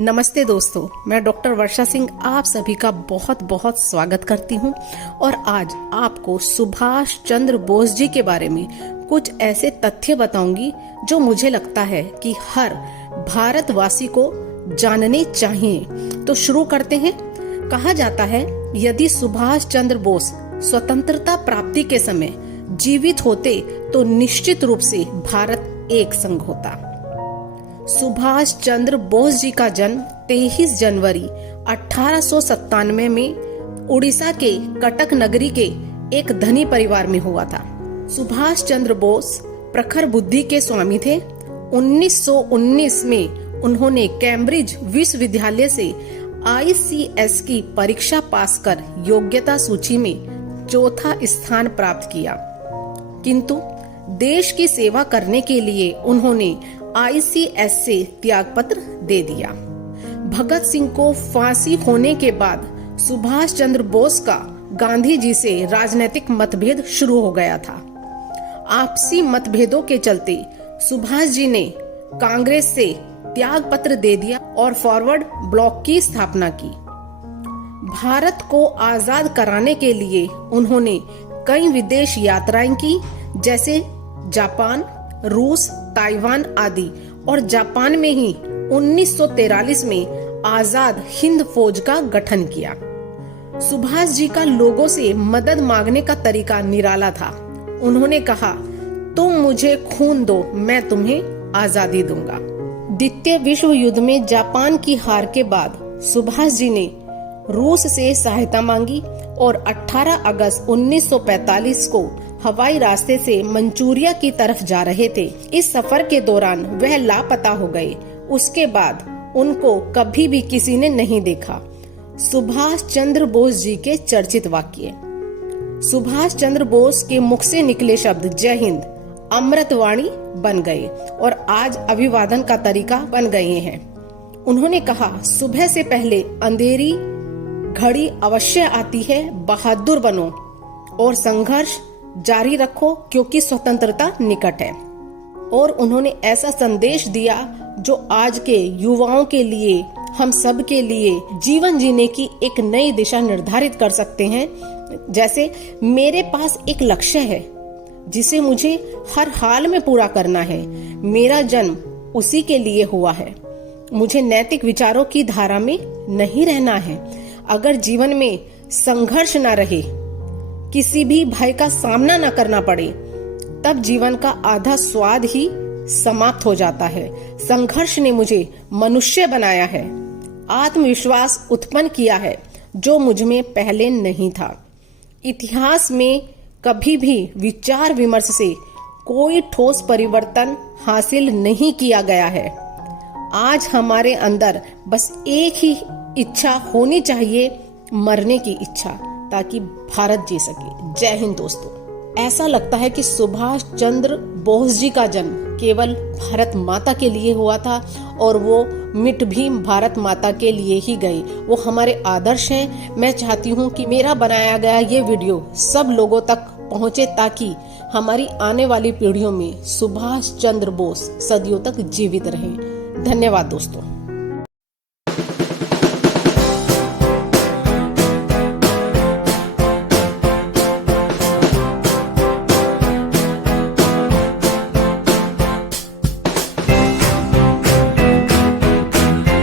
नमस्ते दोस्तों, मैं डॉक्टर वर्षा सिंह आप सभी का बहुत बहुत स्वागत करती हूं और आज आपको सुभाष चंद्र बोस जी के बारे में कुछ ऐसे तथ्य बताऊंगी जो मुझे लगता है कि हर भारतवासी को जानने चाहिए। तो शुरू करते हैं। कहा जाता है यदि सुभाष चंद्र बोस स्वतंत्रता प्राप्ति के समय जीवित होते तो निश्चित रूप से भारत एक संघ होता। सुभाष चंद्र बोस जी का जन्म 23 जनवरी 1897 में उड़ीसा के कटक नगरी के एक धनी परिवार में हुआ था। सुभाष चंद्र बोस प्रखर बुद्धि के स्वामी थे। 1919 में उन्होंने कैम्ब्रिज विश्वविद्यालय से ICS की परीक्षा पास कर योग्यता सूची में चौथा स्थान प्राप्त किया, किंतु देश की सेवा करने के लिए उन्होंने ICS से त्यागपत्र दे दिया। भगत सिंह को फांसी होने के बाद सुभाष चंद्र बोस का गांधी जी से राजनीतिक मतभेद शुरू हो गया था। आपसी मतभेदों के चलते सुभाष जी ने कांग्रेस से त्यागपत्र दे दिया और फॉरवर्ड ब्लॉक की स्थापना की। भारत को आजाद कराने के लिए उन्होंने कई विदेश यात्राएं की, जैसे जापान, रूस, ताइवान आदि, और जापान में ही 1943 में आजाद हिंद फौज का गठन किया। सुभाष जी का लोगों से मदद मांगने का तरीका निराला था। उन्होंने कहा, तुम मुझे खून दो, मैं तुम्हें आजादी दूंगा। द्वितीय विश्व युद्ध में जापान की हार के बाद सुभाष जी ने रूस से सहायता मांगी और 18 अगस्त 1945 को हवाई रास्ते से मंचूरिया की तरफ जा रहे थे। इस सफर के दौरान वह लापता हो गए। उसके बाद उनको कभी भी किसी ने नहीं देखा। सुभाष चंद्र बोस जी के चर्चित वाक्य। सुभाष चंद्र बोस के मुख से निकले शब्द जय हिंद अमृतवाणी बन गए और आज अभिवादन का तरीका बन गए हैं। उन्होंने कहा, सुबह से पहले अंधेरी घड़ी अवश्य आती है, बहादुर बनो और संघर्ष जारी रखो क्योंकि स्वतंत्रता निकट है। और उन्होंने ऐसा संदेश दिया जो आज के युवाओं के लिए, हम सब के लिए जीवन जीने की एक नई दिशा निर्धारित कर सकते हैं। जैसे मेरे पास एक लक्ष्य है जिसे मुझे हर हाल में पूरा करना है। मेरा जन्म उसी के लिए हुआ है। मुझे नैतिक विचारों की धारा में नहीं रहना है। अगर जीवन में संघर्ष न रहे, किसी भी भय का सामना न करना पड़े, तब जीवन का आधा स्वाद ही समाप्त हो जाता है। संघर्ष ने मुझे मनुष्य बनाया है, आत्मविश्वास उत्पन्न किया है जो मुझ में पहले नहीं था। इतिहास में कभी भी विचार विमर्श से कोई ठोस परिवर्तन हासिल नहीं किया गया है। आज हमारे अंदर बस एक ही इच्छा होनी चाहिए, मरने की इच्छा, ताकि भारत जी सके। जय हिंद दोस्तों। ऐसा लगता है कि सुभाष चंद्र बोस जी का जन्म केवल भारत माता के लिए हुआ था और वो मिट भी भारत माता के लिए ही गए। वो हमारे आदर्श हैं। मैं चाहती हूँ कि मेरा बनाया गया ये वीडियो सब लोगों तक पहुँचे ताकि हमारी आने वाली पीढ़ियों में सुभाष चंद्र बोस सदियों तक जीवित रहें। धन्यवाद दोस्तों।